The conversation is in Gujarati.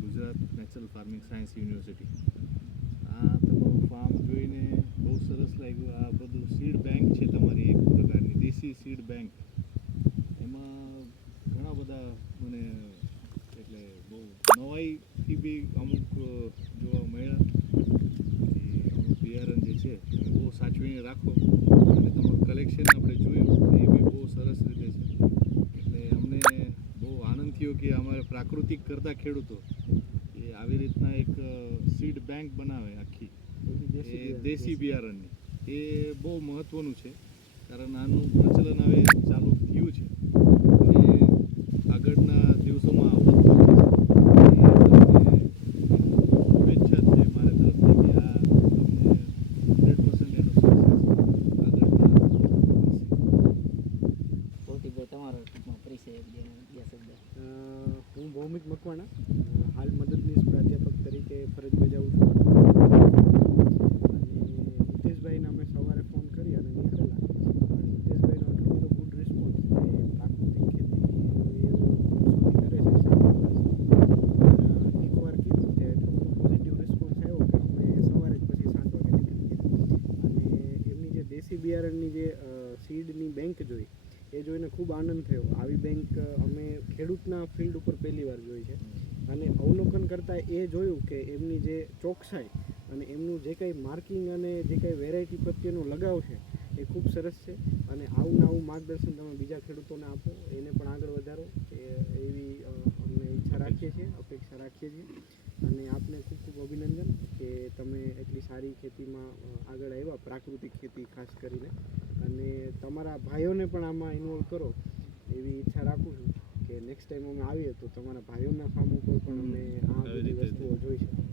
Gujarat natural farming science university. આ તમારું ફાર્મ જોઈને બહુ સરસ લાગ્યું. આ બધું સીડ બેંક છે તમારી, એક પ્રકારની દેશી સીડ બેંક. એમાં ઘણા બધા મને એટલે બહુ નવાઈથી બી અમુક જોવા મળ્યા. અમુક બિયારણ જે છે તમે બહુ સાચવીને રાખો અને તમારું કલેક્શન આપણે જોયું એ બી બહુ સરસ રીતે છે. એટલે અમને બહુ આનંદ થયો કે અમારે પ્રાકૃતિક કરતા ખેડૂતો એ આવી રીતના એક સીડ બેંક બનાવે આખી દેશી બિયારણની. એ બહુ મહત્ત્વનું છે, કારણ આનું પ્રચલન હવે ચાલુ થયું છે અને આગળના દિવસોમાં વધતું જશે. શુભેચ્છા છે મારા તરફથી કે આ તમને 100% એનો સક્સેસ આગળના ભૌતિકભાઈ તમારો ટૂંકમાં પરિચય બે શબ્દ. હું ભૌમિક મકવાણા, હાલ મદદનીશ પ્રાધ્યાપક તરીકે ફરજ બજાવું છું. અને હિતેશભાઈને અમે સવારે ફોન કરી અને નીકળેલા. હિતેશભાઈનો આટલો બધો ગુડ રિસ્પોન્સ કે પ્રાકૃતિક ખેતી એવો વર્ષોથી કરે છે, 7 વર્ષ. એકવાર કીધું કે એટલો બધો પોઝિટિવ રિસ્પોન્સ આવ્યો કે અમે સવારે જ પછી 7 વાગે નીકળી ગયા. અને એમની જે દેશી બિયારણની જે સીડની બેંક જોઈ એ જોઈને ખૂબ આનંદ થયો. આવી બેંક અમે ખેડૂતના ફિલ્ડ ઉપર પહેલી વાર જોઈ છે. અને અવલોકન કરતાં એ જોયું કે એમની જે ચોકસાઈ અને એમનું જે કંઈ માર્કિંગ અને જે કંઈ વેરાયટી પ્રત્યેનો લગાવ છે એ ખૂબ સરસ છે. અને આવું આવું માર્ગદર્શન તમે બીજા ખેડૂતોને આપો, એને પણ આગળ વધારો કે એવી અમને ઈચ્છા રાખીએ છીએ, અપેક્ષા રાખીએ છીએ. અને આપને ખૂબ ખૂબ અભિનંદન કે તમે એટલી સારી ખેતીમાં આગળ આવ્યા, પ્રાકૃતિક ખેતી ખાસ કરીને. અને તમારા ભાઈઓને પણ આમાં ઇન્વોલ્વ કરો એવી ઈચ્છા રાખું છું કે નેક્સ્ટ ટાઈમ અમે આવીએ તો તમારા ભાઈઓના ફાર્મ ઉપર પણ અમે આ બધી વસ્તુઓ જોઈ શકીએ.